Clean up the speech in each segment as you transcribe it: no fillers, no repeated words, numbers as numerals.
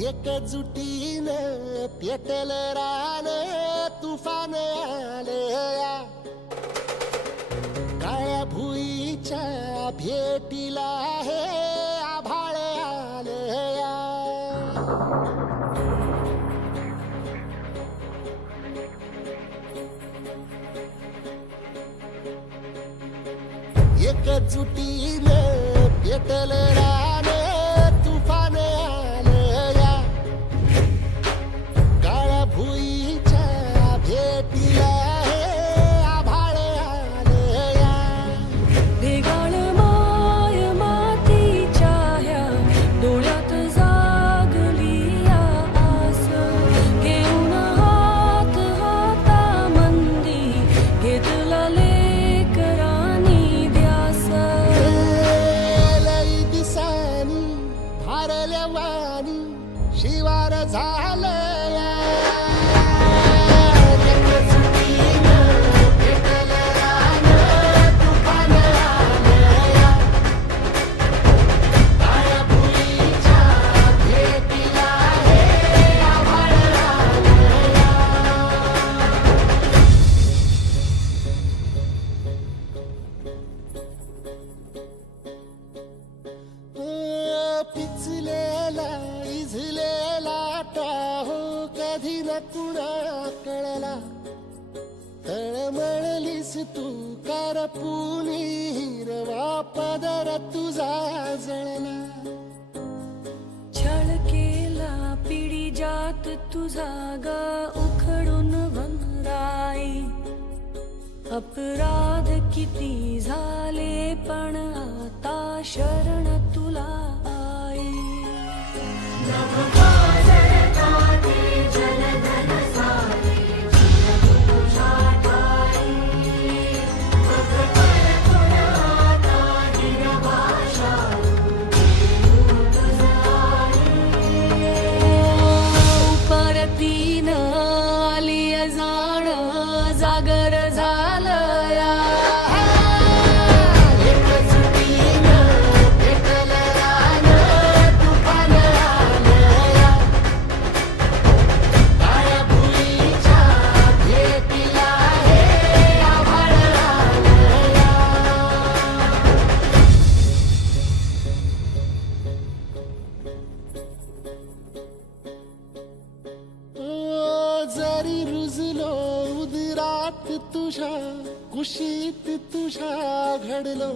एकजुटीनं पेटल रान तुफान आलया काळ्या भुईच्या भेटीला हे आभाळ आलया एकजुटीनं पेटल रान तुफान आलया काळ्या भुईच्या भेटीला हे आभाळ आलया ढेगाळ माय मातीच्या ह्या डोळ्यात जागली या आस घेऊन हात हातामंदी घेतला लेकरांनी ध्यास लई दिसानी भारल्या वाणी शिवार झालया एकजुटीनं पेटल रान तुफान आलया काळ्या भुईच्या भेटीला हे आभाळ आलया पिचलेला इझलेला टाहो कधी न कुणा कळला तळमळलीस तू करपुनी हिरवा पदर तुझा जळला छळ केला पिढी जात तुझा गा उखडून वनराई अपराध किती झाले पण आता शरण तुला आई परतीनं आली जाण जागर झालया एकजुटीनं पेटल रान तुफान आलया काळ्या भुईच्या भेटीला हे आभाळ आलया जरी रुजलो उदरात तुझ्या कुशीत तुझ्या घडलो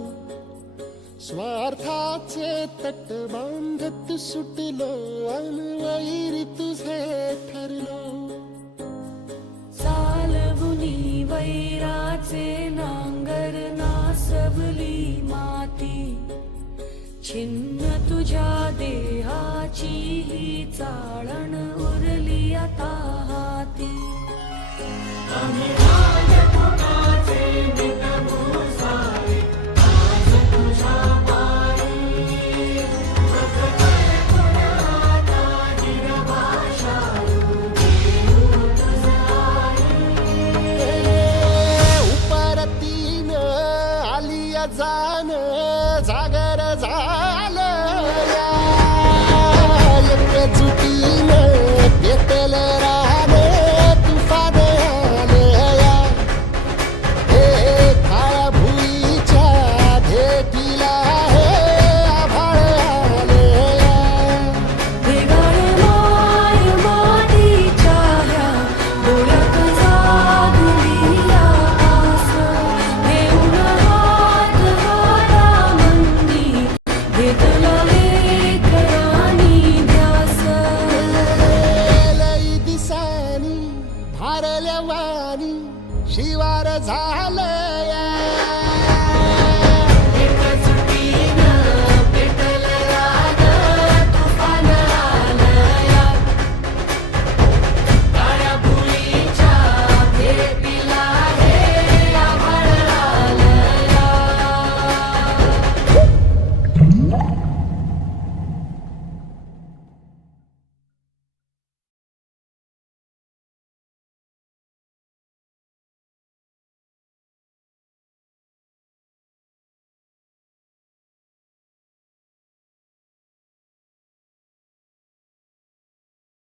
स्वार्थाचे तट बांधत सुटलो अनवैरी तुझे ठरलो चालवुनी वैराचे नांगर नासवली माती छिन्न तुझ्या देहाची ही चाळण उरली आता हाती उपरतीनं आलिया जाण जागर झालया एकजुटीनं पेटल रान तुफान आलया हे काळ्या भुईच्या भेटीला हे आभाळ आलया ढेगाळ माय मातीच्या ह्या डोळ्यात जागली या आस घेऊन हात हातामंदी घेतला लेकरांनी ध्यास लई दिसानी भारल्या वाणी शिवार झालया